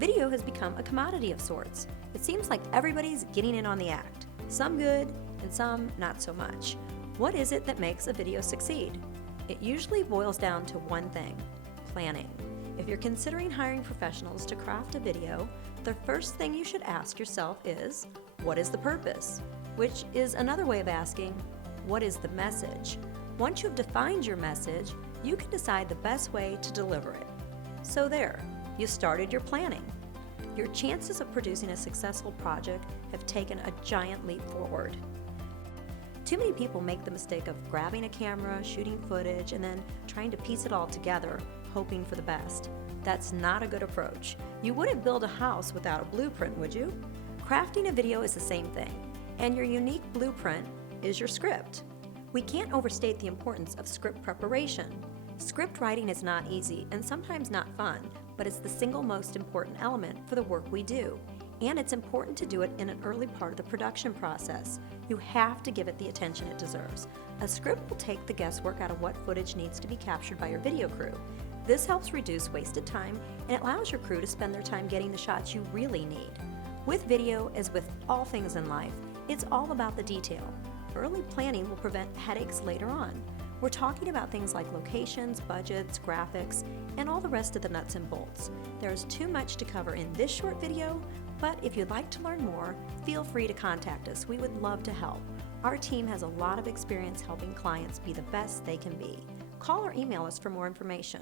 Video has become a commodity of sorts. It seems like everybody's getting in on the act. Some good and some not so much. What is it that makes a video succeed? It usually boils down to one thing: planning. If you're considering hiring professionals to craft a video, the first thing you should ask yourself is, what is the purpose? Which is another way of asking, what is the message? Once you've defined your message, you can decide the best way to deliver it. So there, you started your planning. Your chances of producing a successful project have taken a giant leap forward. Too many people make the mistake of grabbing a camera, shooting footage, and then trying to piece it all together, hoping for the best. That's not a good approach. You wouldn't build a house without a blueprint, would you? Crafting a video is the same thing, and your unique blueprint is your script. We can't overstate the importance of script preparation. Script writing is not easy and sometimes not fun, but it's the single most important element for the work we do. And it's important to do it in an early part of the production process. You have to give it the attention it deserves. A script will take the guesswork out of what footage needs to be captured by your video crew. This helps reduce wasted time and it allows your crew to spend their time getting the shots you really need. With video, as with all things in life, it's all about the detail. Early planning will prevent headaches later on. We're talking about things like locations, budgets, graphics, and all the rest of the nuts and bolts. There's too much to cover in this short video, but if you'd like to learn more, feel free to contact us. We would love to help. Our team has a lot of experience helping clients be the best they can be. Call or email us for more information.